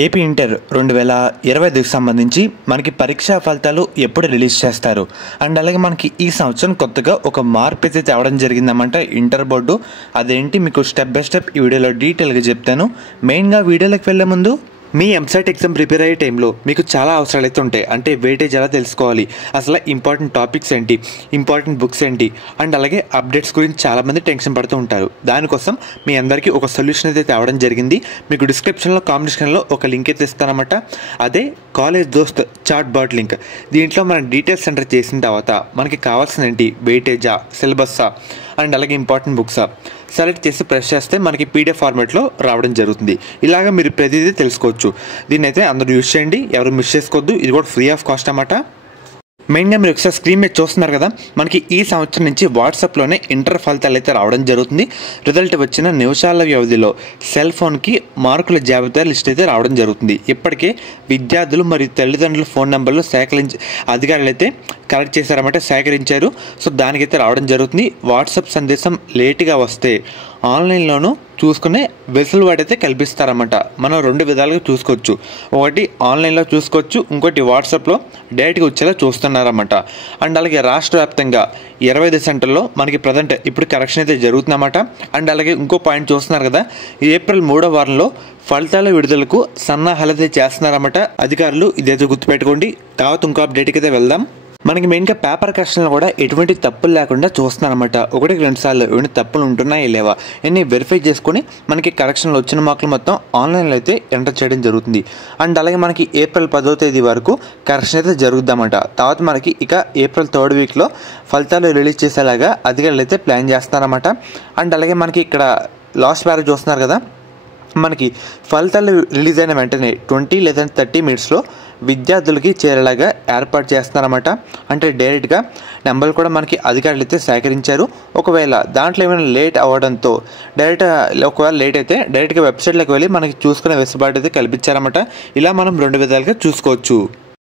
AP inter 2025కి సంబంధించి మనకి పరీక్షా ఫలితాలు ఎప్పుడు రిలీజ్ చేస్తారు అండ్ అలాగే మనకి ఈ సంవత్సరం కొత్తగా ఒక మార్పు అయితే తేవడం జరిగిందన్నమాట ఇంటర్ బోర్డు. అదేంటి మీకు స్టెప్ బై స్టెప్ ఈ వీడియోలో డీటెయిల్గా చెప్తాను. మెయిన్గా వీడియోలోకి వెళ్ళే ముందు మీ ఎంసెట్ ఎగ్జామ్ ప్రిపేర్ అయ్యే టైంలో మీకు చాలా అవసరాలు అయితే ఉంటాయి. అంటే వెయిటేజ్ ఎలా తెలుసుకోవాలి, అసలు ఇంపార్టెంట్ టాపిక్స్ ఏంటి, ఇంపార్టెంట్ బుక్స్ ఏంటి అండ్ అలాగే అప్డేట్స్ గురించి చాలామంది టెన్షన్ పడుతూ ఉంటారు. దానికోసం మీ అందరికీ ఒక సొల్యూషన్ అయితే తేవడం జరిగింది. మీకు డిస్క్రిప్షన్లో కాంబినేషన్లో ఒక లింక్ అయితే ఇస్తానమాట. అదే కాలేజ్ దోస్త్ చాట్ బాట్ లింక్. దీంట్లో మనం డీటెయిల్స్ ఎంటర్ చేసిన తర్వాత మనకి కావాల్సిన ఏంటి, వెయిటేజా, సిలబస్సా అండ్ అలాగే ఇంపార్టెంట్ బుక్సా సెలెక్ట్ చేసి ప్రెస్ చేస్తే మనకి పీడిఎఫ్ ఫార్మాట్లో రావడం జరుగుతుంది. ఇలాగ మీరు ప్రతిదీ తెలుసుకోవచ్చు. దీన్ని అయితే అందరూ యూజ్ చేయండి, ఎవరు మిస్ చేసుకోవద్దు. ఇది కూడా ఫ్రీ ఆఫ్ కాస్ట్ అన్నమాట. మెయిన్గా మీరు ఒకసారి స్క్రీన్ మీద చూస్తున్నారు కదా, మనకి ఈ సంవత్సరం నుంచి వాట్సాప్లోనే ఇంటర్ ఫలితాలు అయితే రావడం జరుగుతుంది. రిజల్ట్ వచ్చిన నిమిషాల వ్యవధిలో సెల్ ఫోన్కి మార్కుల జాబితా లిస్ట్ అయితే రావడం జరుగుతుంది. ఇప్పటికే విద్యార్థులు మరియు తల్లిదండ్రుల ఫోన్ నెంబర్లు అధికారులు అయితే కలెక్ట్ చేశారన్నమాట, సేకరించారు. సో దానికైతే రావడం జరుగుతుంది. వాట్సాప్ సందేశం లేటుగా వస్తే ఆన్లైన్లోనూ చూసుకునే వెసులుబాటు అయితే కల్పిస్తారన్నమాట. మనం రెండు విధాలుగా చూసుకోవచ్చు. ఒకటి ఆన్లైన్లో చూసుకోవచ్చు, ఇంకోటి వాట్సాప్లో డైరెక్ట్గా వచ్చేలా చూస్తున్నారన్నమాట. అండ్ అలాగే రాష్ట్ర వ్యాప్తంగా 25 సెంటర్లో మనకి ప్రజెంట్ ఇప్పుడు కరెక్షన్ అయితే జరుగుతుందన్నమాట. అండ్ అలాగే ఇంకో పాయింట్ చూస్తున్నారు కదా, ఏప్రిల్ 3వ వారంలో ఫలితాల విడుదలకు సన్నాహాలైతే చేస్తున్నారన్నమాట అధికారులు. ఇదైతే గుర్తుపెట్టుకోండి. తర్వాత ఇంకో అప్డేట్కి అయితే వెళ్దాం. మనకి మెయిన్గా పేపర్ కరెక్షన్లో కూడా ఎటువంటి తప్పులు లేకుండా చూస్తున్నారన్నమాట. 1-2 సార్లు ఏమైనా తప్పులు ఉంటున్నాయా లేవా అన్నీ వెరిఫై చేసుకొని మనకి కరెక్షన్లో వచ్చిన మార్కులు మొత్తం ఆన్లైన్లో అయితే ఎంటర్ చేయడం జరుగుతుంది. అండ్ అలాగే మనకి ఏప్రిల్ 10వ తేదీ వరకు కరెక్షన్ అయితే జరుగుద్దామట. తర్వాత మనకి ఇక ఏప్రిల్ 3rd వీక్లో ఫలితాలు రిలీజ్ చేసేలాగా అధికారులు అయితే ప్లాన్ చేస్తున్నారన్నమాట. అండ్ అలాగే మనకి ఇక్కడ లాస్ట్ పేరా చూస్తున్నారు కదా, మనకి ఫలితాలు రిలీజ్ అయిన వెంటనే 20 లేదా 30 మినిట్స్లో విద్యార్థులకి చేరేలాగా ఏర్పాటు చేస్తున్నారన్నమాట. అంటే డైరెక్ట్గా నెంబర్లు కూడా మనకి అధికారులు అయితే సేకరించారు. ఒకవేళ దాంట్లో ఏమైనా లేట్ అవ్వడంతో ఒకవేళ లేట్ అయితే డైరెక్ట్గా వెబ్సైట్లోకి వెళ్ళి మనకి చూసుకునే వెసులుబాటు అయితే కల్పించారన్నమాట. ఇలా మనం రెండు విధాలుగా చూసుకోవచ్చు.